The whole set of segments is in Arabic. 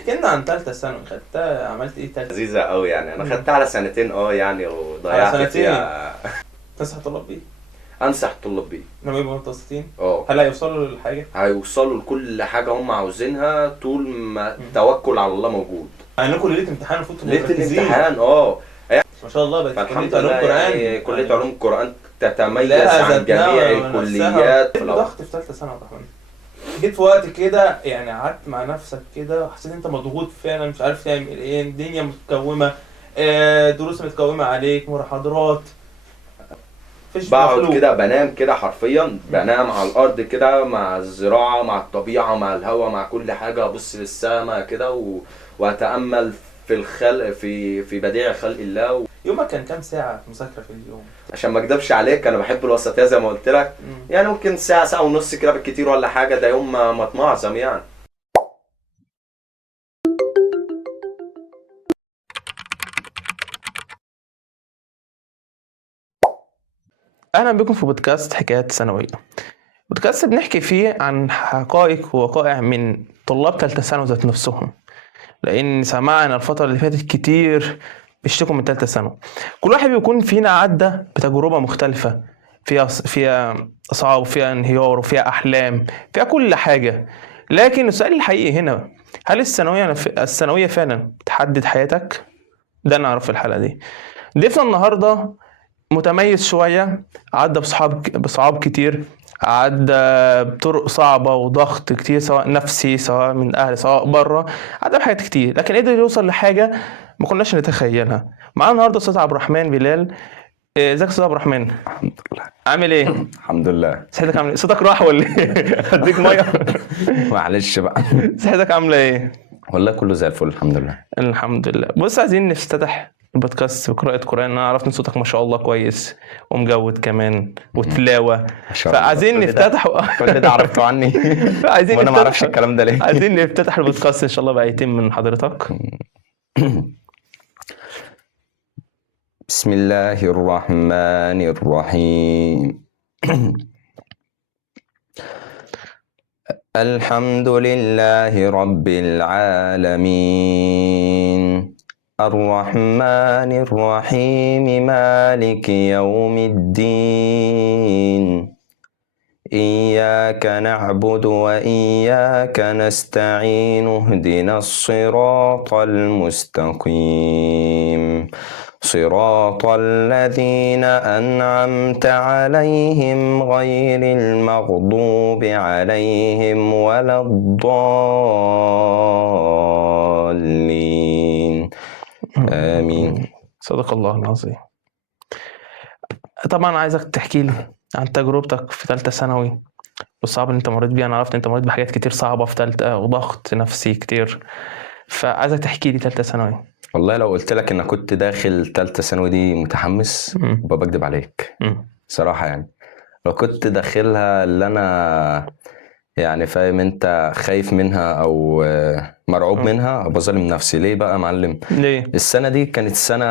احكي لنا عن ثالثه ثانوي، خدتها عملت ايه ثالثه؟ لذيذة قوي يعني. انا خدتها على سنتين يعني على وضيعت سنتين؟ فيها. تنصح طلاب بيه؟ انصح الطلاب بيه. انهم يبقوا متوسطين؟ اه هل هيوصلوا للحاجه؟ هيوصلوا لكل حاجة هم عاوزينها طول ما التوكل على الله موجود. يعني انكم ليله امتحان المفروض تبقوا ليلة مركزين. الامتحان ما شاء الله بقت فالحمد كليه علوم لله قران يعني كلية يعني علوم القرآن تتميز لها عن ذاتنا جميع ونفسها. الكليات ايه ضغط في ثالثه ثانوي يا عبد الرحمن؟ جيت في وقت كده يعني قعدت مع نفسك كده وحسيت انت مضغوط فعلا مش عارف تعمل ايه، الدنيا متكومه، دروس متكومه عليك، محاضرات، مفيش بقعد مخلوق. كده بنام كده حرفيا، بنام على الارض كده مع الزراعة مع الطبيعة مع الهواء مع كل حاجة، ابص للسماء كده واتأمل في الخلق في بديع خلق الله. يومك كان كام ساعه مذاكره في اليوم؟ عشان ما اكدبش عليك انا بحب الوسطية زي ما قلت لك، يعني ممكن ساعة ساعة ونص كده بالكتير ولا حاجة، ده يوم ما اتمعظم يعني. اهلا بكم في بودكاست حكايات ثانويه. بودكاست بنحكي فيه عن حقائق ووقائع من طلاب ثالثه ثانوي ذات نفسهم، لان سمعنا الفتره اللي فاتت كتير بيشتكوا من ثالثه ثانوي. كل واحد بيكون فينا عدى بتجربه مختلفه، فيها صعاب وفيها انهيار وفيها احلام، فيها كل حاجه. لكن السؤال الحقيقي هنا، هل الثانويه فعلا بتحدد حياتك؟ ده نعرف في الحلقه دي. ضيفنا النهارده متميز شوية، عدى بصعاب كتير، عدى بطرق صعبة وضغط كتير سواء نفسي سواء من أهل سواء بره، عدى بحاجات كتير لكن قدر يوصل لحاجة ما كناش نتخيلها. معانا النهارده أستاذ عبد الرحمن بلال. ازيك يا أستاذ عبد الرحمن؟ الحمد لله. عامل ايه؟ الحمد لله. صحتك عامل ايه؟ صوتك راح ولا ايه؟ اديك ميه. معلش بقى. صحتك عاملة ايه؟ والله كله زي الفل الحمد لله. الحمد لله. بص، عايزين نفتتح البودكاست بقراءة قرآن. أنا عرفت إن صوتك ما شاء الله كويس ومجود كمان وتلاوة، ما شاء الله. فعايزين نفتتح. كل ده عرفته عني. عايزين وانا ما اعرفش نفتتح الكلام ده ليه. عايزين نفتتح البودكاست إن شاء الله بآيتين من حضرتك. بسم الله الرحمن الرحيم. الحمد لله رب العالمين الرحمن الرحيم مالك يوم الدين إياك نعبد وإياك نستعين اهدنا الصراط المستقيم صراط الذين أنعمت عليهم غير المغضوب عليهم ولا الضالين آمين. صدق الله العظيم. طبعا عايزك تحكي لي عن تجربتك في ثالثة ثانوي والصعب اللي انت مريت بيه. انا عرفت انت مريت بحاجات كتير صعبة في ثالثة وضغط نفسي كتير، فعايزك تحكي لي ثالثة ثانوي. والله لو قلت لك إن كنت داخل تالتة ثانوي دي متحمس بكدب عليك صراحة. يعني لو كنت داخلها اللي أنا يعني فاهم انت خايف منها او مرعوب منها بظلم نفسي. ليه بقى يا معلم؟ ليه؟ السنة دي كانت سنة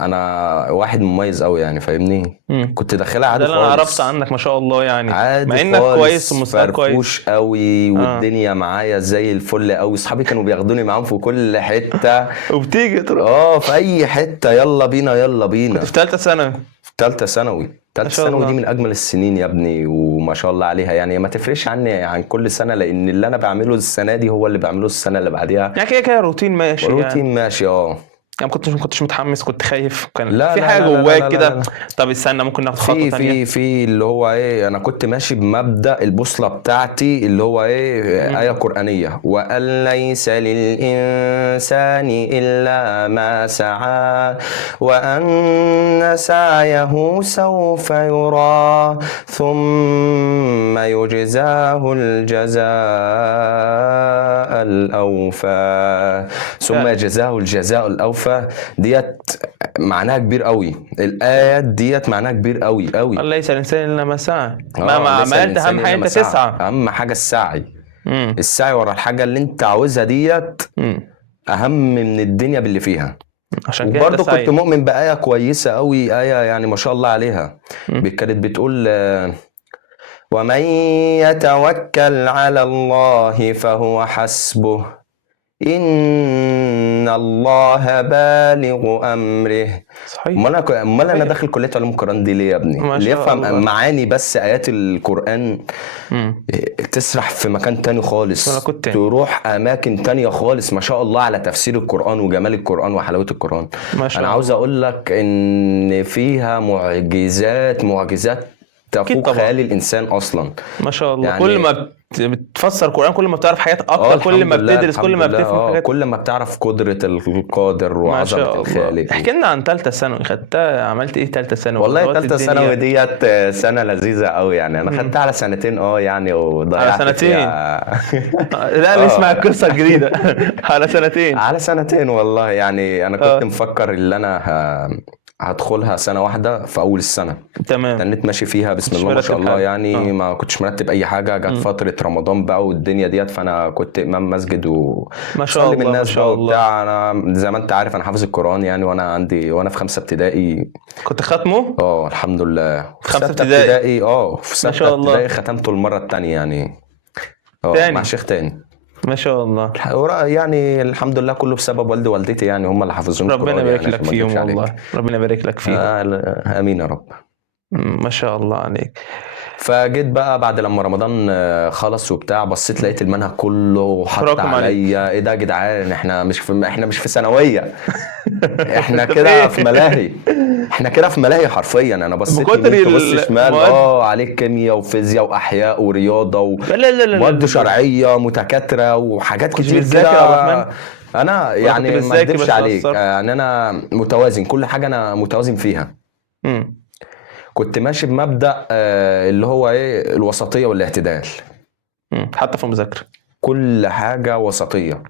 انا واحد مميز قوي يعني فاهمني. كنت داخلها عادي ده خالص. اللي انا عرفت عنك ما شاء الله يعني، عادي مع انك خالص كويس ومستواك كويس فرفوش قوي والدنيا معايا زي الفل قوي. اصحابي كانوا بياخدوني معاهم في كل حتة وبتيجي تروح في اي حتة يلا بينا يلا بينا. كنت في ثالثة ثانوي؟ في ثالثة ثانوي. ثالثة ثانوي دي من اجمل السنين يا ابني وما شاء الله عليها. يعني ما تفرقش عني عن كل سنة، لان اللي انا بعمله السنة دي هو اللي بعمله السنة اللي بعديها. يعني كده روتين ماشي. روتين ماشي يعني ما كنتش متحمس، كنت خايف، كان لا في لا حاجه لا لا جواك لا كده؟ لا لا. طب استنى ممكن ناخد خطوه ثانيه. في اللي هو ايه، انا كنت ماشي بمبدأ البوصلة بتاعتي اللي هو ايه آية قرآنية وأن ليس للإنسان إلا ما سعى وأن سعيه سوف يرى ثم يجزاه الجزاء الأوفى. ثم يجزاه الجزاء الأوفى ديت معناها كبير قوي. الآيات ديت معناها كبير قوي قوي. ليس الإنسان إلا ما سعى. ما عملت أهم حاجة أنت تسعى. أهم حاجة السعي. السعي ورا الحاجة اللي أنت عاوزها ديت أهم من الدنيا باللي فيها. عشان كده وبرضه كنت مؤمن بآية كويسة قوي، آية يعني ما شاء الله عليها. كانت بتقول ومن يتوكل على الله فهو حسبه إن الله بالغ أمره. صحيح. امال انا داخل كليه علوم القران دي ليه يا ابني؟ ما اللي شاء يفهم الله. معاني بس ايات القران مم. تسرح في مكان تاني خالص، ملكوت تاني. تروح اماكن تانية خالص. ما شاء الله على تفسير القران وجمال القران وحلاوه القران. ما شاء انا عاوز الله. اقول لك ان فيها معجزات أكيد تفوق طبعا. خيال الانسان اصلا. ما شاء الله. يعني- كل ما بتفسر القرآن كل ما بتعرف حاجات اكتر، كل ما الحمد لله، بتدرس كل ما الحمد لله. بتفهم حاجات. كل ما بتعرف قدره القادر ما شاء وعظمه الله. الخالق. احكي لنا عن ثالثه ثانوي، خدتها عملت ايه ثالثه ثانوي؟ والله ظبطت تالتة الدنيا؟ ثانوي ديت سنة لذيذة قوي يعني. أنا خدتها على سنتين يعني وضيعت على سنتين؟ فيها لا نسمع القصه الجديده. على سنتين؟ على سنتين والله. يعني أنا كنت آه. مفكر إن أنا هدخلها سنة واحدة في أول السنة. تمام. تنيت ماشي فيها بسم مش الله ما شاء مرتب الله حاجة. يعني. ما كنتش مرتب أي حاجة. جت فترة رمضان بقى والدنيا ديت، فأنا كنت إمام مسجد ما شاء وصلي الله. ما بالناس شاء بقى الله. وبتاع. أنا زي ما أنت عارف أنا حافظ القرآن يعني، وأنا في 5 ابتدائي. كنت ختمه؟ الحمد لله. في 5 6 ابتدائي؟ ابتدائي في ما 6 شاء الله. ابتدائي ختمته المرة التانية يعني. تاني؟ مع شيخ تاني. ما شاء الله. يعني الحمد لله كله بسبب والدي ووالدتي يعني، هم اللي حافظين ربنا القرآن يبارك يعني لك عشان ما فيهم أكذبش عليك. والله، ربنا يبارك لك فيهم. امين يا رب. ما شاء الله عليك. فجيت بقى بعد لما رمضان خلص وبتاع، بصيت لقيت المنهج كله حط تراكم عليك. عليا. ايه ده يا جدعان؟ احنا مش في ثانويه. احنا طب كده إيه؟ في ملاهي. احنا كده في ملاهي حرفيا. انا بصيت بكتر يمين تبص شمال، المواد. عليك كيمياء وفيزياء واحياء ورياضه لا لا لا لا ومواد لا. شرعيه متكاثره وحاجات كنت كتير بتذاكر يا عبد الرحمن؟ كده. انا يعني كنت ما بتذاكر اكدبش بس عليك قصرت؟ يعني انا متوازن. كل حاجه انا متوازن فيها. مم. كنت ماشي بمبدأ اللي هو الوسطيه والاعتدال. حتى في المذاكره كل حاجه وسطيه.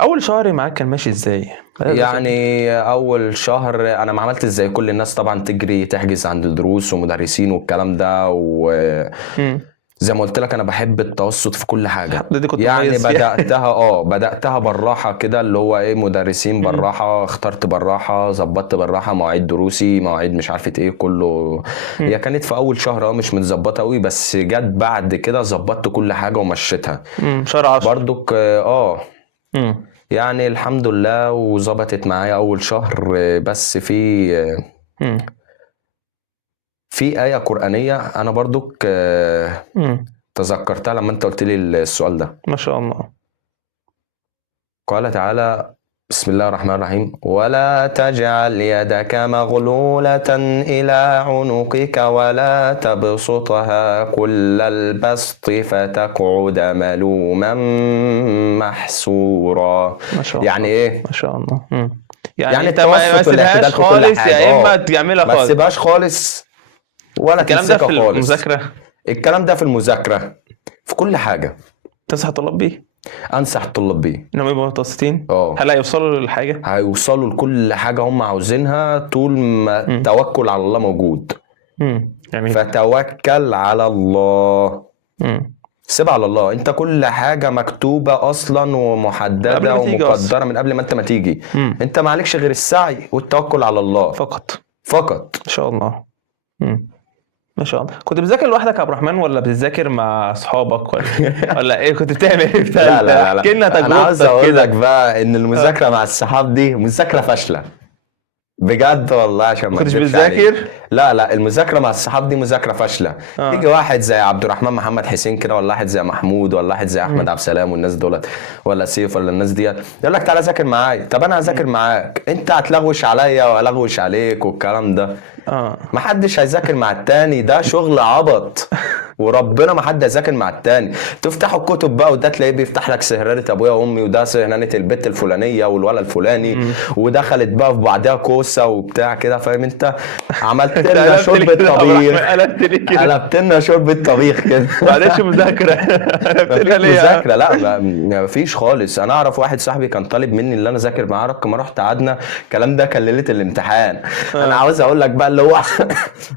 اول شهر معاك كان ماشي ازاي؟ يعني اول شهر انا ما عملت زي كل الناس طبعا، تجري تحجز عند الدروس ومدرسين والكلام ده. وزي ما قلت لك انا بحب التوسط في كل حاجه دي كنت يعني. مميز فيها. بداتها بالراحه كده، اللي هو مدرسين بالراحه، اخترت بالراحه، ظبطت بالراحه مواعيد دروسي، مواعيد مش عارفه ايه كله. هي كانت في اول شهر مش متظبطه قوي، بس جت بعد كده ظبطت كل حاجه ومشيتها. شهر 10 برضك يعني الحمد لله وظبطت معايا اول شهر. بس في آية قرآنية انا برضك تذكرتها لما انت قلت لي السؤال ده. ما شاء الله. قال تعالى بسم الله الرحمن الرحيم: ولا تجعل يدك مغلولة إلى عنقك ولا تبسطها كل البسط فتقعد ملوما محسورا. ما شاء الله. يعني ايه؟ ما شاء الله. يعني انت ما تسيبهاش خالص يا اما تعملها خالص. ما تسيبهاش خالص ولا الكلام ده تمسكها في خالص. المذاكره؟ الكلام ده في المذاكرة، في كل حاجة. تنصح الطلاب بيه؟ انصح الطلاب بيه انهم يبقوا متوسطين. اه هل هيوصلوا للحاجه؟ هيوصلوا لكل حاجة هم عاوزينها طول ما التوكل على الله موجود. يعني فتوكل على الله. سيبها على الله. انت كل حاجة مكتوبة اصلا ومحددة ومقدرة من قبل ما انت ما تيجي. انت ما عليكش غير السعي والتوكل على الله فقط. فقط. ان شاء الله. ما شاء الله. كنت بتذاكر لوحدك يا عبد الرحمن ولا بتذاكر مع اصحابك ولا ايه كنت بتعمل ايه؟ لا لا لا احكي لنا انا عاوز تجربتك اقول لك كده. بقى ان المذاكرة مع الصحاب دي مذاكرة فاشلة بجد والله. عشان ما كنتش اكذبش عليك. بتذاكر؟ لا المذاكرة مع الصحاب دي مذاكرة فاشلة. يجي واحد زي عبد الرحمن محمد حسين كده، ولا واحد زي محمود، ولا واحد زي احمد عبد السلام والناس دولت، ولا سيف، ولا الناس ديت، يقول لك تعالى ذاكر معايا. طب انا هذاكر معاك، انت هتلغوش عليا والغوش عليك والكلام ده. محدش هيذاكر مع التاني، ده شغل عبط. وربنا ما حد هيذاكر مع التاني. تفتحوا الكتب بقى وده تلاقيه بيفتح لك سهرانة ابويا وامي، وده سهرانة البت الفلانيه والولد الفلاني، ودخلت بقى في بعضها كوسه وبتاع كده، فاهم انت؟ عملت لنا شوربه طبيخ، قلبت لنا شوربه طبيخ كده. معلش مذاكره. مذاكره لا ما فيش خالص. انا اعرف واحد صاحبي كان طالب مني اللي انا اذاكر معاه، ما رحت قعدنا الكلام ده كان ليله الامتحان. انا عاوز اقول لك بقى اللي هو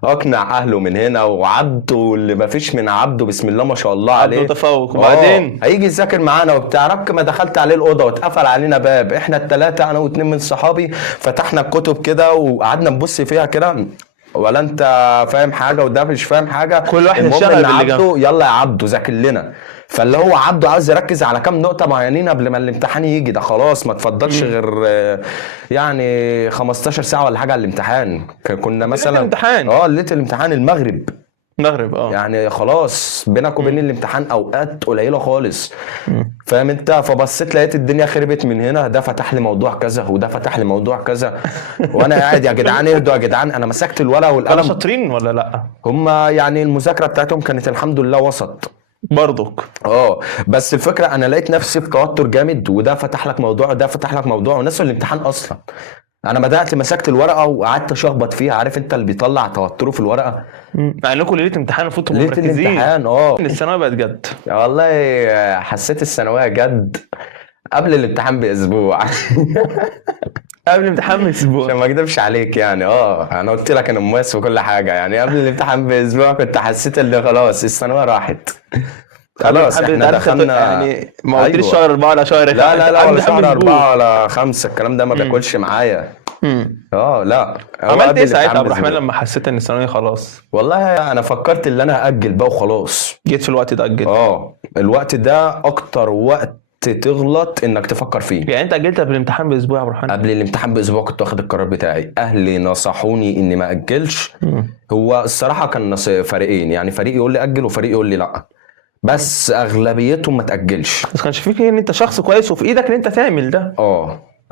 اقنع اهله من هنا، وعبده اللي ما فيش من عبده بسم الله ما شاء الله عليه عبده تفوق. وبعدين هيجي يذاكر معانا وبتاع. رك ما دخلت عليه الاوضه واتقفل علينا باب، احنا الثلاثه انا واثنين من صحابي، فتحنا الكتب كده وقعدنا نبص فيها كده، ولا انت فاهم حاجه وده مش فاهم حاجه. كل واحد المهم اشتغل ان باللي عبده يلا يا عبده ذاكر لنا. فاللي هو عبده عاوز يركز على كام نقطة معينين قبل ما الامتحان يجي، ده خلاص ما تفضلش غير يعني 15 ساعة ولا حاجة على الامتحان. كنا مثلا الامتحان ليلة الامتحان المغرب يعني خلاص بينك وبين الامتحان اوقات قليله خالص. فاهم انت؟ فبصيت لقيت الدنيا خربت من هنا، ده فتح لي موضوع كذا وده فتح لي موضوع كذا وانا قاعد يا جدعان اهدوا يا جدعان. انا مسكت الورقه والقلم. كانوا شاطرين ولا لا؟ هم يعني المذاكره بتاعتهم كانت الحمد لله وسط برضك. بس الفكره انا لقيت نفسي في توتر جامد، وده فتح لك موضوع وده فتح لك موضوع ونسوا الامتحان اصلا. انا بدات مسكت الورقه وقعدت اشخبط فيها، عارف انت اللي بيطلع توتره في الورقه. مع انكم ليله امتحان المفروض تبقوا ليله مركزين. الامتحان الثانويه بقت جد. والله حسيت الثانويه جد قبل الامتحان باسبوع. قبل الامتحان باسبوع عشان ما اكدبش عليك يعني. انا قلت لك انا مميز وكل حاجه يعني. قبل الامتحان باسبوع كنت حسيت اللي خلاص الثانويه راحت. خلاص احنا دخلنا يعني ما قلتليش شهر 4 ولا شهر 5. لا ولا شهر 4 ولا 5 الكلام ده ما بياكلش معايا. لا عملت ايه ساعتها يا عبد الرحمن لما حسيت ان الثانويه خلاص؟ والله انا فكرت ان انا هاجل بقى وخلاص. جيت في الوقت ده اجلت؟ الوقت ده اكتر وقت تغلط انك تفكر فيه. يعني انت اجلت قبل الامتحان باسبوع يا عبد الرحمن؟ قبل الامتحان باسبوع كنت واخد القرار بتاعي. اهلي نصحوني اني ما اجلش. هو الصراحه كان فريقين يعني، فريق يقول لي اجل وفريق يقول لي لا، بس اغلبيتهم ما تاجلش. بس كانش فيك ان انت شخص كويس وفي ايدك ان انت تعمل ده.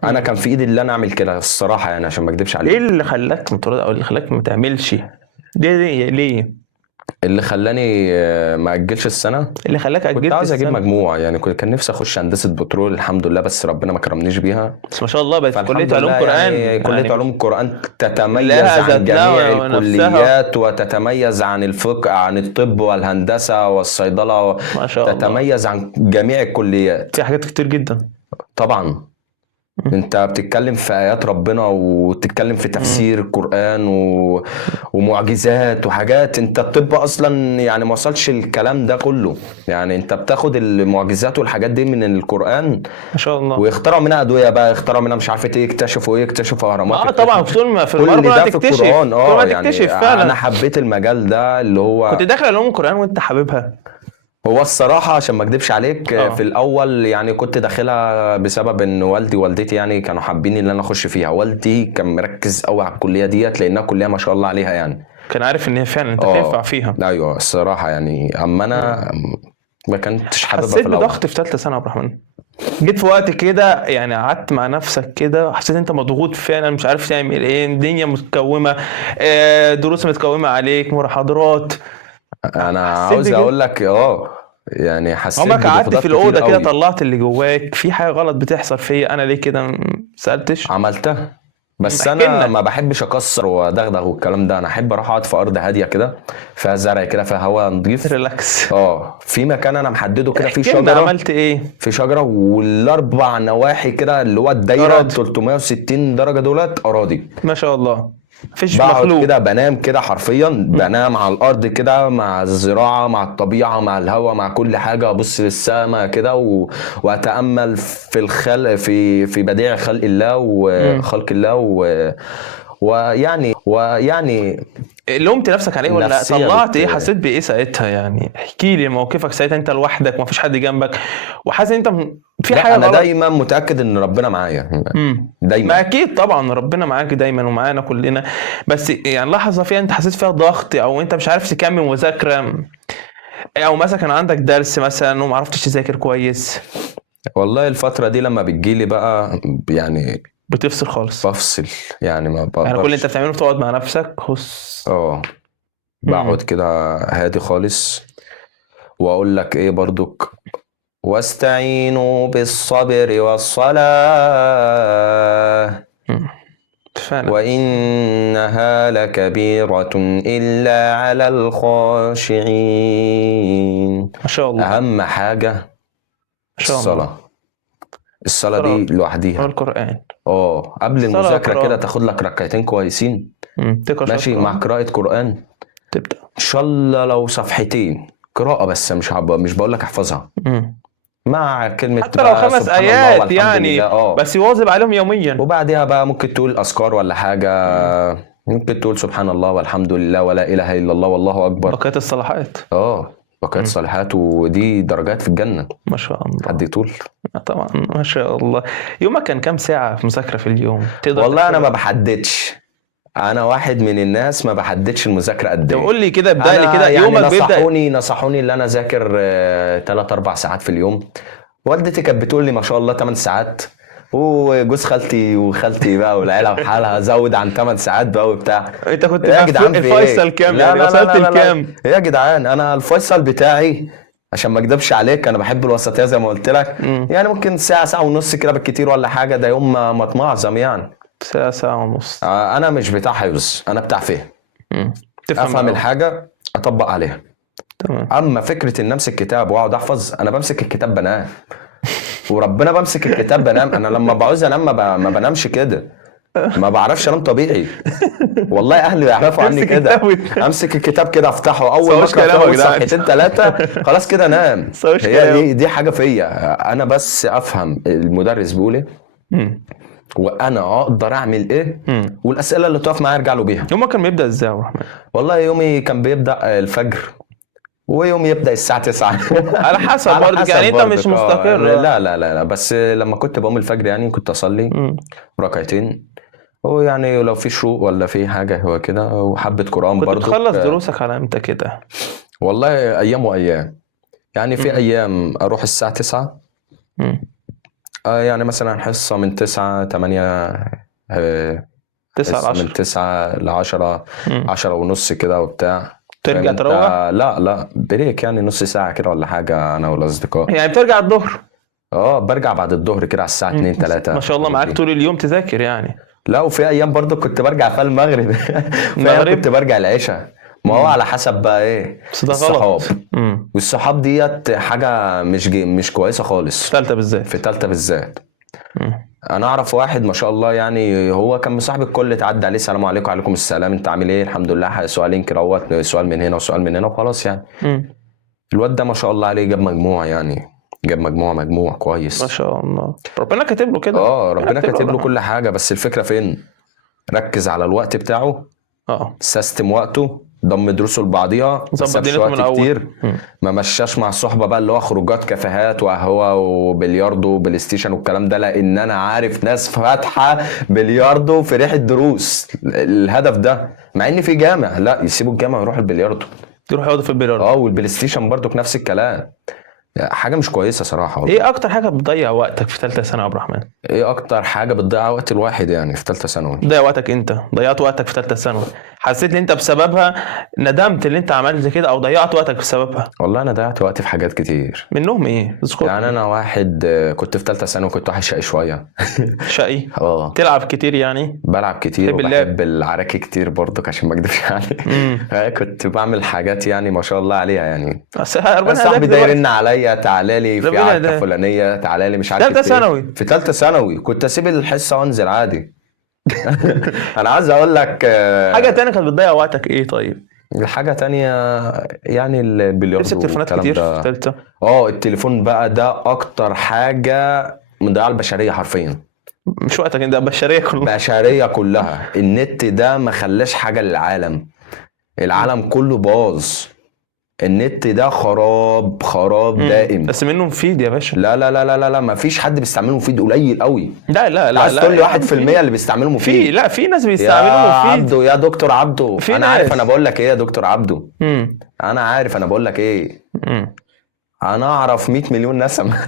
انا كان في ايدي اللي انا اعمل كده الصراحه يعني، عشان ما اكدبش عليك. ايه اللي خلاك متردد او اللي خلاك ما تعملش؟ ليه اللي خلاني ما اجلش السنه؟ اللي خلاك اجلت؟ كنت عاوز اجيب مجموع يعني، كان نفسي اخش هندسه بترول الحمد لله، بس ربنا ما كرمنيش بيها. بس ما شاء الله بقت كليه علوم قران يعني كليه علوم القران تتميز عن جميع الكليات وتتميز عن الفقه عن الطب والهندسه والصيدله. ما شاء الله تتميز عن جميع الكليات. في حاجات كتير جدا طبعا. انت بتتكلم في ايات ربنا وتتكلم في تفسير القرآن ومعجزات وحاجات. انت الطب اصلا يعني ما وصلش الكلام ده كله يعني. انت بتاخد المعجزات والحاجات دي من القرآن ما شاء الله، ويخترعوا منها ادويه بقى، يخترعوا منها مش عارفه ايه، يكتشفوا اهرامات. طبعا في كل ده في تكتشف. القرآن. يعني فعلا انا حبيت المجال ده اللي هو كنت داخل علوم القرآن وانت حاببها. هو الصراحة عشان ما اكدبش عليك في الأول يعني كنت داخلها بسبب إن والدي ووالدتي يعني كانوا حابين إن أنا أخش فيها. والدي كان مركز قوي على الكلية ديت لأنها كلية ما شاء الله عليها يعني. كان عارف إن هي فعلا أنت تنفع فيها. أيوه الصراحة يعني. أما أنا ما كنتش حاببها في الأول. حسيت بضغط في ثالثة ثانوي يا عبد الرحمن؟ جيت في وقت كده يعني قعدت مع نفسك كده وحسيت انت مضغوط فعلا مش عارف تعمل ايه، الدنيا متكومة، دروس متكومة عليك، محاضرات. أنا عاوز أقول لك يعني حسيت عمرك قعدت في الأوضة كده طلعت اللي جواك في حاجة غلط بتحصل فيا أنا ليه كده؟ سألتش؟ عملتها بس انا ما بحبش اكسر وادغدغ والكلام ده. انا احب اروح اقعد في ارض هاديه كده فيها زرع كده فيها هواء نظيف ريلاكس. في مكان انا محدده كده في شجره. عملت ايه؟ في شجره والاربع نواحي كده اللي هو الدايره 360 درجه دولت اراضي ما شاء الله. مفيش مخلوق كده. بنام كده حرفيا بنام على الارض كده مع الزراعه مع الطبيعه مع الهواء مع كل حاجه. ابص للسماء كده واتامل في الخلق في بديع خلق الله وخلق الله ويعني لومت نفسك عليه ولا طلعت ايه؟ حسيت بايه ساعتها يعني؟ احكي لي موقفك ساعتها. انت لوحدك مفيش حد جنبك وحاسس انت في حاجه انا غلط. دايما متاكد ان ربنا معايا دايما. ما اكيد طبعا ربنا معاك دايما ومعانا كلنا، بس يعني لحظه فيها انت حسيت فيها ضغط او انت مش عارف تكمل مذاكره او مثلا كان عندك درس مثلا وما عرفتش تذاكر كويس؟ والله الفتره دي لما بتجيلي بقى يعني بتفصل خالص. بفصل يعني ما بقدرش. يعني كل اللي انت بتعمله بتقعد مع نفسك بقعد كده هادي خالص واقول لك ايه برضك واستعينوا بالصبر والصلاة وإنها لكبيرة إلا على الخاشعين. ما شاء الله. أهم حاجة الصلاة دي لوحديها. القرآن قبل المذاكرة كده تاخد لك ركعتين كويسين ماشي مع قراءة قرآن تبدأ إن شاء الله لو صفحتين قراءة بس مش بقول لك احفظها مع كلمة حتى لو 5 آيات يعني بس يواظب عليهم يوميا. وبعدها بقى ممكن تقول أذكار ولا حاجة ممكن تقول سبحان الله والحمد لله ولا إله إلا الله والله أكبر. بقية الصلاحات بقيت صالحات، ودي درجات في الجنة. ما شاء الله. حد يطول. طبعا ما شاء الله. يومك كان كام ساعة في مذاكرة في اليوم تقدر والله انا تحسبها؟ ما بحددش، انا واحد من الناس ما بحددش المذاكرة قد طب ايه. قول لي كده، ابدأ لي انا كده يعني يومك بيبدأ. نصحوني ان انا اذاكر 3-4 ساعات في اليوم. والدتي كانت بتقول لي ما شاء الله 8 ساعات، وجوز خالتي وخالتي بقى والعيله بحالها زود عن 8 ساعات بقى وبتاع. انت كنت يا مع جدعان في الفيصل ايه؟ كام لا يعني؟ لا لا وصلت لا لا لا. لكام؟ يا جدعان انا الفيصل بتاعي عشان ما اكدبش عليك انا بحب الوسطيه زي ما قلت لك. يعني ممكن ساعه ونص كده بالكتير ولا حاجه، ده يوم ما اتمعظم يعني. ساعة ونص. انا مش بتاع حفظ، انا بتاع فهم. تفهم افهم الأول. الحاجه اطبق عليها. تمام. اما فكره ان امسك كتاب واقعد احفظ، انا بمسك الكتاب بنام. وربنا بمسك الكتاب بنام. انا لما بعوز انام ما بنامش كده، ما بعرفش انام طبيعي. والله اهلي يعرفوا عني امسك كده. الكتاب وتنام. امسك الكتاب كده افتحه، اول ما صوش كلام اقرا يا اول جدعان. صفحتين 3 خلاص كده انام. صوش هي كلام. دي حاجه فيا انا، بس افهم المدرس بيقول ايه مم. وانا اقدر اعمل ايه، مم. والاسئله اللي تقف معايا ارجع له بيها. يومك كان بيبدأ ازاي يا أبو الرحمن؟ والله يومي كان بيبدا الفجر، ويوم يبدا الساعه 9. على حسب على برضك، حسب يعني انت مش برضك، مستقر. لا لا لا لا، بس لما كنت بقوم الفجر يعني كنت اصلي مم. ركعتين، ويعني لو في شروق ولا في حاجه هو كده، وحبه قران كنت برضو. بتخلص دروسك على امتى كده؟ والله ايام وايام، يعني في مم. ايام اروح الساعه 9. مم. يعني مثلا حصه من 9-8، 9 حصه ل من 10. 9-10، مم. 10 ونص كده وبتاع. ترجع فاهم انت؟ تروح؟ لا بريك يعني نص ساعه كده ولا حاجه انا والاصدقاء. يعني بترجع الظهر؟ برجع بعد الظهر كده على الساعه 2-3. ما شاء الله معاك طول اليوم تذاكر يعني. لا، وفي ايام برضو كنت برجع في المغرب. في ايام المغرب؟ كنت برجع العشاء. ما هو على حسب بقى ايه بس ده الصحاب. غلط. والصحاب ديت حاجه مش كويسه خالص. ثالثة بالذات. في تالتة بالذات. مم. انا اعرف واحد ما شاء الله، يعني هو كان مصاحب الكل، تعدى عليه السلام عليكم وعليكم السلام، انت عامل ايه؟ الحمد لله. سؤالين كده اهوت، سؤال من هنا وسؤال من هنا وخلاص يعني. مم. الواد ده ما شاء الله عليه جاب مجموع، يعني جاب مجموع كويس. ما شاء الله، ربنا كاتب له كده. ربنا كاتب له رحمة. كل حاجه، بس الفكره فين؟ ركز على الوقت بتاعه، سيستم وقته، ضم دروسه لبعضيها، ما ظبط سابش دنيته من وقت الأول. كتير، مم. ما مشاش مع الصحبه بقى اللي هو خروجات كافيهات وقهوه وبلياردو وبلاي ستيشن والكلام ده، لان انا عارف ناس فاتحه بلياردو في ريحه دروس الهدف ده، مع ان في جامع، لا يسيبوا الجامع ويروحوا البلياردو. يروح يقعد في البلياردو. والبلاي ستيشن برضو نفس الكلام. حاجه مش كويسه صراحه والله. ايه اكتر حاجه بتضيع وقتك في ثالثه ثانوي يا عبد الرحمن؟ ايه اكتر حاجه بتضيع وقت الواحد يعني في ثالثه ثانوي؟ ضيع وقتك انت، ضيعت وقتك في ثالثه ثانوي، حسيت ان انت بسببها ندمت ان انت عملت كده او ضيعت وقتك بسببها؟ والله انا ضيعت وقتي في حاجات كتير. منهم ايه؟ اذكر. يعني انا واحد كنت في ثالثه ثانوي كنت واحد شقي شويه. شقي؟ اه تلعب كتير يعني؟ بلعب كتير تحب اللعب؟ وبحب العراكي كتير برضك عشان ما اكدبش عليك. كنت بعمل حاجات يعني ما شاء الله عليها يعني. ربنا صاحبي ده دلوقتي. يرن عليا تعالى لي في ربنا عركه يهداك. فلانيه، تعالى لي مش عارف ثالثه في ثانوي؟ في ثالثه ثانوي كنت اسيب الحصه وانزل عادي. انا عايز اقول لك حاجه تانية كانت بتضيع وقتك ايه طيب؟ حاجه تانية يعني البلياردو تمسك تليفونات والكلام كتير ده. في ثالثه؟ التليفون بقى ده اكتر حاجه مضيعه البشريه حرفيا. مش وقتك انت، البشريه كلها. البشريه كلها. النت ده ما خلاش حاجه للعالم، العالم كله باظ. النت ده خراب دائم. بس منه مفيد يا باشا. لا لا لا لا لا, لا. ما فيش حد بيستعمله مفيد، قليل قوي. لا لا لا عايز لا تقول لي يا عم 1% اللي بيستعمله مفيد؟ في، لا في ناس يا بيستعملوه مفيد. عبده، يا دكتور عبده، في انا ناس. عارف انا بقول لك ايه يا دكتور عبده. مم. انا عارف انا بقول لك ايه. مم. انا اعرف 100 مليون نسمه.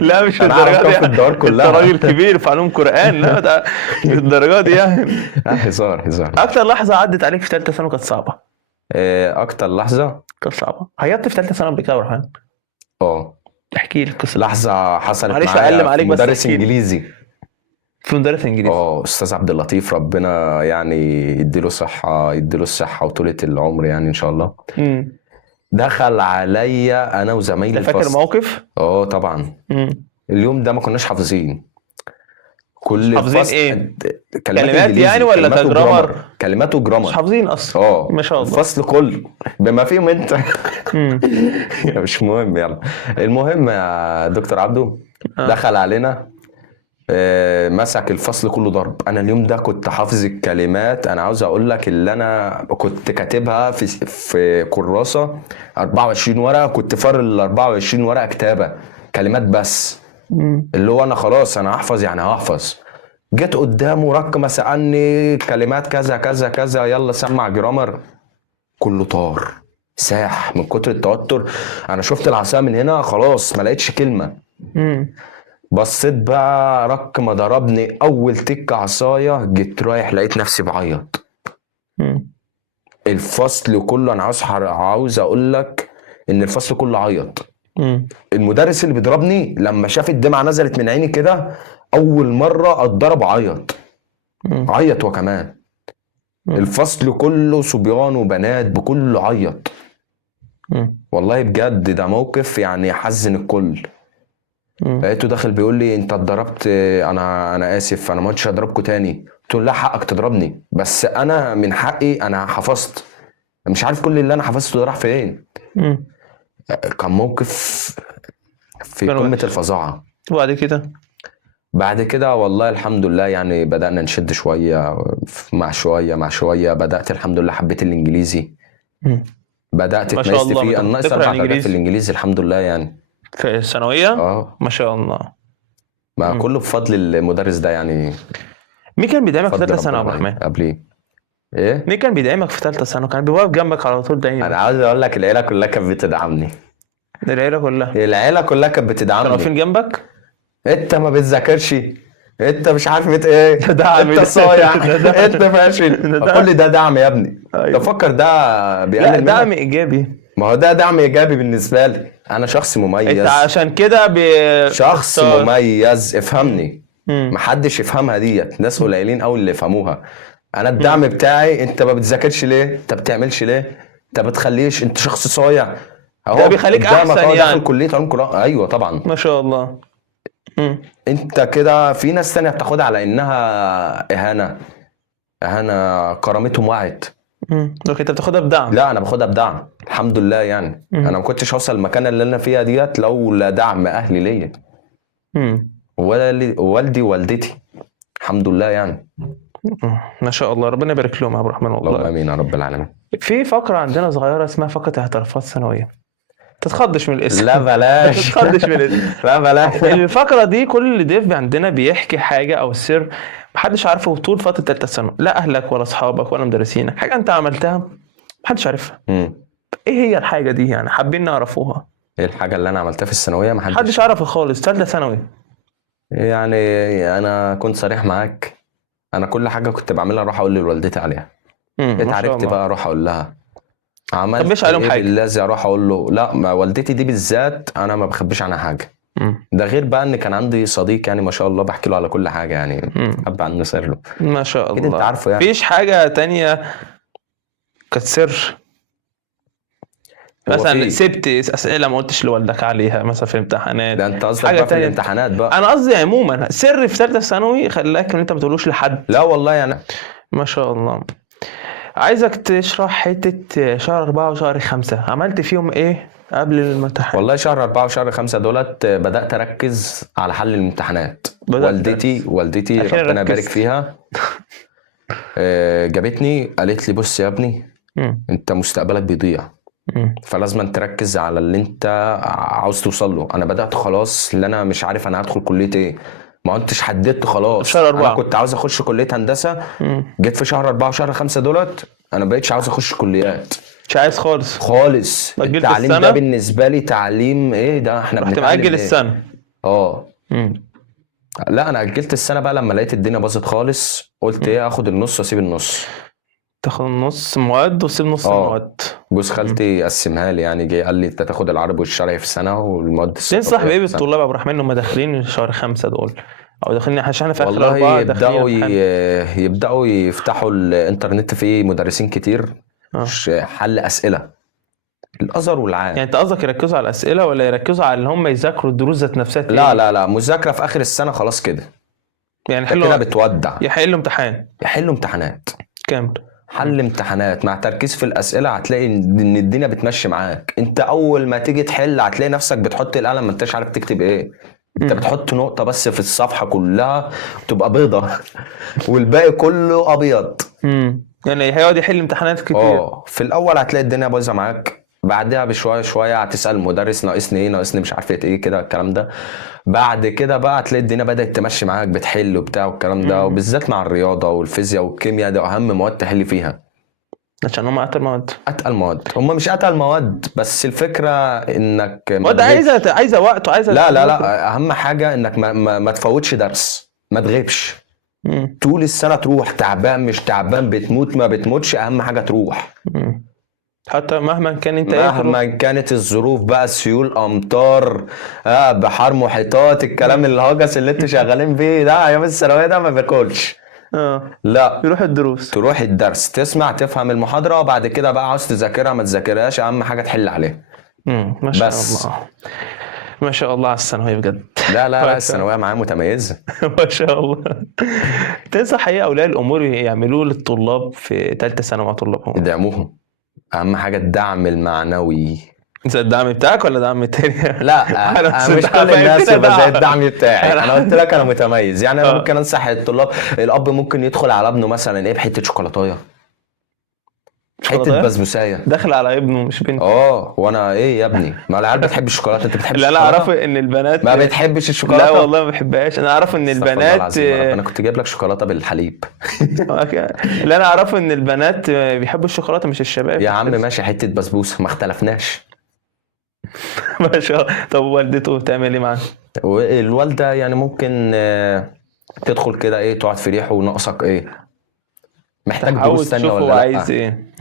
لا مش أنا أعرف الدرجات كم في الدار انت كلها. راجل كبير في علوم قرآن، لا ده مش الدرجات دي يعني. هزار. اكتر لحظه عدت عليك في ثالثه ثانوي كانت صعبه؟ اكتر لحظه كانت صعبه عيطت في ثالثه ثانوي قبل كده يا عبد الرحمن؟ احكي لي القصه. لحظه حصلت معلش معايا أقلم في عليك بس مدرس احكي لي. انجليزي. في مدرس انجليزي؟ استاذ عبد اللطيف، ربنا يعني يديله الصحه وطولة العمر يعني ان شاء الله. دخل عليا انا وزمايلي انت فاكر موقف؟ طبعا. اليوم ده ما كناش حافظين. كل حافظين فصل ايه؟ كلمات إنجليزي يعني ولا كجرامر؟ كلمات وجرامر. مش حافظين اصلا؟ ما شاء الله. الفصل كله بما فيهم انت. مش مهم، يلا. المهم يا دكتور عبده دخل علينا مسك الفصل كله ضرب. انا اليوم ده كنت حافظ الكلمات، انا عاوز اقول لك اللي انا كنت كاتبها في كراسه 24 ورقه، كنت فار ال 24 ورقه كتابه كلمات بس. اللي هو انا خلاص انا هحفظ يعني هحفظ. جيت قدامه رقم سألني كلمات كذا كذا كذا، يلا سمع جرامر، كله طار ساح من كتر التوتر. انا شفت العصا من هنا خلاص ما لقيتش كلمه. بصيت بقى رك ما ضربني اول تك عصايه، جيت رايح لقيت نفسي بعيط. الفصل كله، انا عاوز اقول لك ان الفصل كله عيط. المدرس اللي بيضربني لما شاف الدمعه نزلت من عيني كده، اول مره اتضرب عيط. عيط وكمان الفصل كله صبيان وبنات بكله عيط. والله بجد ده موقف يعني حزن الكل. لقيته داخل بيقول لي انت اتضربت، انا اسف انا ما قلتش اضربكوا تاني. قلت له لا حقك تضربني، بس انا من حقي انا حفظت. مش عارف كل اللي انا حفظته ده راح فين. كان موقف في قمة الفظاعة. بعد كده والله الحمد لله يعني بدأنا نشد شوية مع شوية بدأت الحمد لله حبيت الإنجليزي. بدأت اتميزت فيه. أنا ناقص 4 درجات في الإنجليزي الحمد لله يعني في الثانوية. ما شاء الله. ما كله بفضل المدرس ده يعني. مين كان بيدعمك في ثالثة ثانوي يا عبد الرحمن؟ قبليه ايه؟ مين كان بيدعمك في ثالثة ثانوي؟ كان بيوقف جنبك على طول دايما. انا عاوز اقول لك العيلة كلها كانت بتدعمني. العيلة كلها كانت بتدعمني. كانوا واقفين جنبك؟ انت ما بتذاكرش، انت مش عارف ايه، انت صايع، انت فاشل. كل ده دعم يا ابني. تفكر ده بيقلل منك؟ دعم ايجابي. ما هو ده دعم ايجابي بالنسبه لي. انا شخص مميز. انت عشان كده شخص مميز. افهمني. محدش يفهمها ديت، ناس قليلين قوي اللي يفهموها. انا الدعم بتاعي انت ما بتذاكرش ليه، انت بتعملش ليه، انت بتخليش، انت شخص صايع اهو. ده بيخليك احسن يعني. داخل كليه علوم قراءه. ايوه طبعا ما شاء الله. انت كده. في ناس تانية بتاخدها على انها اهانه كرامتهم وقعت. لكن انت بتاخدها بدعم. لا انا باخدها بدعم الحمد لله يعني. انا ما كنتش هوصل المكان اللي انا فيها ديت لولا دعم اهلي ليا. والدي ووالدتي الحمد لله يعني. ما شاء الله ربنا يبارك لهم يا عبد الرحمن. والله اللهم امين يا رب العالمين. في فقره عندنا صغيره اسمها فقره اعترافات ثانويه. تتخضش من الاسم. لا بلاش. تتخضش من الاسم. لا بلاش. الفقره دي كل ضيف عندنا بيحكي حاجه او سر محدش عارفه طول فتره ثالثه ثانوي، لا اهلك ولا اصحابك ولا مدرسينك، حاجه انت عملتها محدش عارفها. ايه هي الحاجه دي يعني؟ حابين نعرفوها. ايه الحاجه اللي انا عملتها في الثانويه محدش عارفها خالص؟ ثالثه ثانوي يعني. انا كنت صريح معاك. انا كل حاجه كنت بعملها اروح اقول لوالدتي عليها. اتعرفت بقى اروح اقول لها عملت. ما تخبيش عليهم حاجه. لازم اروح اقول له لا. ما والدتي دي بالذات انا ما بخبيش عنها حاجه. ده غير بقى ان كان عندي صديق يعني ما شاء الله بحكي له على كل حاجه يعني. حب عن نصير له ما شاء الله. كده انت عارفه يعني. مفيش حاجه تانية كانت سر مثلا سبت اسئله ما قلتش لوالدك عليها مثلا في الامتحانات؟ ده انت قصدك بقى في الامتحانات بقى. انا قصدي عموما سر في ثالثه ثانوي خلاك ان انت ما تقولوش لحد. لا والله يعني. ما شاء الله. عايزك تشرح حته شهر 4 وشهر 5 عملت فيهم ايه قبل الامتحان؟ والله شهر 4 وشهر 5 دولت بدات اركز على حل الامتحانات. والدتي ربنا يبارك فيها جابتني قالت لي بص يا ابني انت مستقبلك بيضيع، فلازم تركز على اللي انت عاوز توصل له. انا بدات خلاص اللي انا مش عارف انا هدخل كليه ايه. ما كنتش حددت خلاص. انا كنت عاوز اخش كليه هندسه. جيت في شهر 4 وشهر 5 دولت انا ما بقتش عاوز اخش كليات. مش عايز خالص. التعليم ده بالنسبه لي تعليم ايه ده؟ احنا بنتعلم السنه. لا انا اجلت السنه بقى لما لقيت الدنيا باظت خالص. قلت ايه اخد النص واسيب النص. تاخد النص مواد وتسيب نص المواد. جوز خالتي قسمها لي يعني. جه قال لي انت تاخد العربي والشرعي في سنه والمواد تنصح بايه بالطلاب يا عبد الرحمن انهم داخلين شهر 5 دول او داخلين عشان في اخر 4 يبداوا يفتحوا الانترنت فيه مدرسين كتير حل اسئله الازهر والعام. يعني انت قصدك يركزوا على الاسئله ولا يركزوا على ان هم يذاكروا الدروس ذات نفسها؟ لا مذاكره في اخر السنه خلاص كده يعني كده بتودع. يحلوا امتحانات كامل. حل امتحانات مع تركيز في الاسئله هتلاقي ان الدنيا بتمشي معاك. انت اول ما تيجي تحل هتلاقي نفسك بتحط القلم ما انتش عارف تكتب ايه. انت بتحط نقطة بس في الصفحة كلها تبقى بيضة والباقي كله ابيض. يعني هيقعد يحل امتحانات كتير. في الاول هتلاقي الدنيا بايظة معاك، بعدها بشوية شوية هتسأل المدرس ناقصني ايه، ناقصني مش عارف ايه كده الكلام ده. بعد كده بقى هتلاقي الدنيا بدأت تمشي معاك، بتحل وبتاع والكلام ده. وبالذات مع الرياضة والفيزياء والكيمياء، ده اهم مواد تحل فيها عشان هم اتقل مواد. اتقل مواد. هم مش اتقل مواد، بس الفكرة انك ما مواد تغيبش. عايزه وقت وعايزه لا اهم حاجة انك ما تفوتش درس، ما تغيبش. طول السنة تروح، تعبان مش تعبان، بتموت ما بتموتش، اهم حاجة تروح. حتى مهما كان انت مهما كانت الظروف بقى، سيول امطار بحار محيطات، الكلام الهجس اللي انتوا شغالين بيه ده ايام الثانويه ده ما باكلش. لا تروح الدروس، تروح الدرس، تسمع تفهم المحاضره، وبعد كده بقى عاوز تذاكرها ما تذاكرهاش، اهم حاجه تحل عليها. ما شاء الله، ما شاء الله على الثانويه بجد. لا الثانويه معايا متميزه. ما شاء الله. تنصح ايه اولياء الامور يعملوه للطلاب في ثالثه ثانوي مع طلابهم؟ يدعموهم، اهم حاجه الدعم المعنوي. زي الدعم بتاعك ولا دعم تاني؟ لا انا مش كل الناس يبقى زي الدعم بتاعي. انا قلت لك انا متميز، يعني انا ممكن انصح الطلاب. الاب ممكن يدخل على ابنه مثلا ايه بحته شوكولاتايه، حته بسبوسايه، داخل على ابنه مش بنته. وانا ايه يا ابني، ما العيال بتحب الشوكولاته، انت بتحب الشوكولاته؟ لا انا اعرف ان البنات ما بتحبش الشوكولاته. لا والله ما بحبهاش. انا اعرف ان البنات انا كنت جايب لك شوكولاته بالحليب. لا انا اعرف ان البنات بيحبوا الشوكولاته مش الشباب. يا عم ماشي، حته بسبوسه ما اختلفناش. ما شاء الله. طب والدته بتعمل ايه معاه؟ الوالده يعني ممكن تدخل كده ايه، تقعد في ريحه وناقصك ايه، محتاج دروس ثانيه ولا لا، عايز ايه.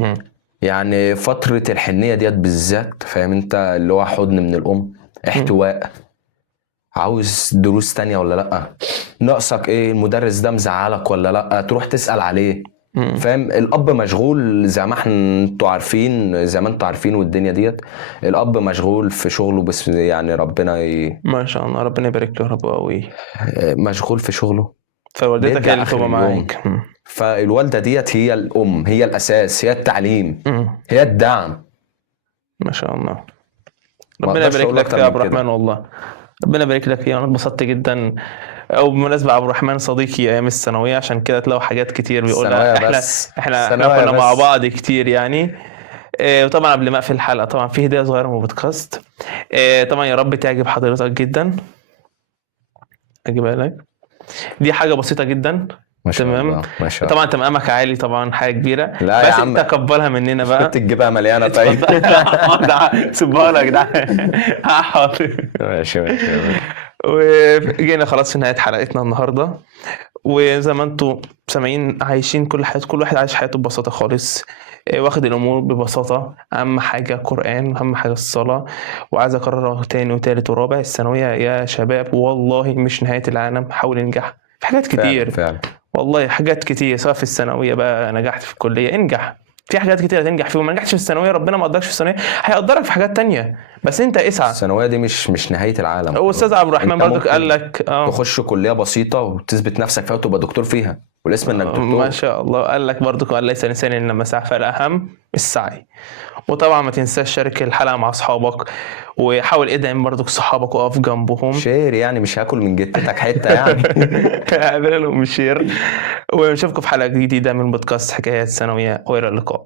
يعني فتره الحنيه ديت بالذات، فاهم انت، اللي هو حضن من الام، احتواء، عاوز دروس تانية ولا لا، ناقصك ايه، المدرس ده مزعلك ولا لا، تروح تسأل عليه. فاهم، الاب مشغول زي ما انتوا عارفين والدنيا ديت، الاب مشغول في شغله، بس يعني ربنا ما شاء الله ربنا يبارك له يا رب قوي، مشغول في شغله. فوالدتك هي اللي تبقى معاك. فالوالده ديت هي الام، هي الاساس، هي التعليم، هي الدعم. ما شاء الله. ربنا يبارك لك يا عبد الرحمن، والله ربنا يبارك لك فيها. انا اتبسطت جدا. او بالمناسبه عبد الرحمن صديقي ايام الثانويه، عشان كده تلاقوا حاجات كتير بيقولها. احنا كنا مع بعض كتير يعني. وطبعا قبل ما اقفل الحلقه، طبعا في هديه صغيره من بودكاست. طبعا يا رب تعجب حضرتك جدا. اجيبها لك. دي حاجه بسيطه جدا. ما شاء تمام الله. ما شاء الله. طبعا انت مقامك عالي، طبعا حاجه كبيره. لا بس يا عم تقبلها مننا بقى. كنت تجيبها مليانه طيب. سيبها لك ده. حاضر. ماشي. وجينا خلاص في نهايه حلقتنا النهارده. وزي ما انتم سامعين، عايشين كل واحد عايش حياته ببساطه خالص، واخد الامور ببساطه. اهم حاجه قران، اهم حاجه الصلاه. وعايز اكررها تاني وتالت ورابع، الثانويه يا شباب والله مش نهايه العالم. حاول انجح في حاجات كتير فعلا. والله حاجات كتير، سواء في الثانويه بقى نجحت في الكليه انجح في حاجات كتير هتنجح فيهم. ما نجحتش في الثانويه ربنا ما قدركش في الثانويه، هيقدرك في حاجات تانية، بس انت اسعى. الثانويه دي مش نهايه العالم. هو استاذ عبد الرحمن برضك قال لك تخش كليه بسيطه وتثبت نفسك فيها وتبقى دكتور فيها، والاسم انك دكتور. ما شاء الله. قال لك برضك قال ليس الانسان الا ما سعى، فالاهم السعي. وطبعا ما تنساش شارك الحلقه مع اصحابك، وحاول ادعم برضك صحابك وقف جنبهم. شير يعني، مش هاكل من جتتك حته يعني. اعمل لهم شير. ونشوفكم في حلقه جديده من بودكاست حكايات ثانويه، والى اللقاء.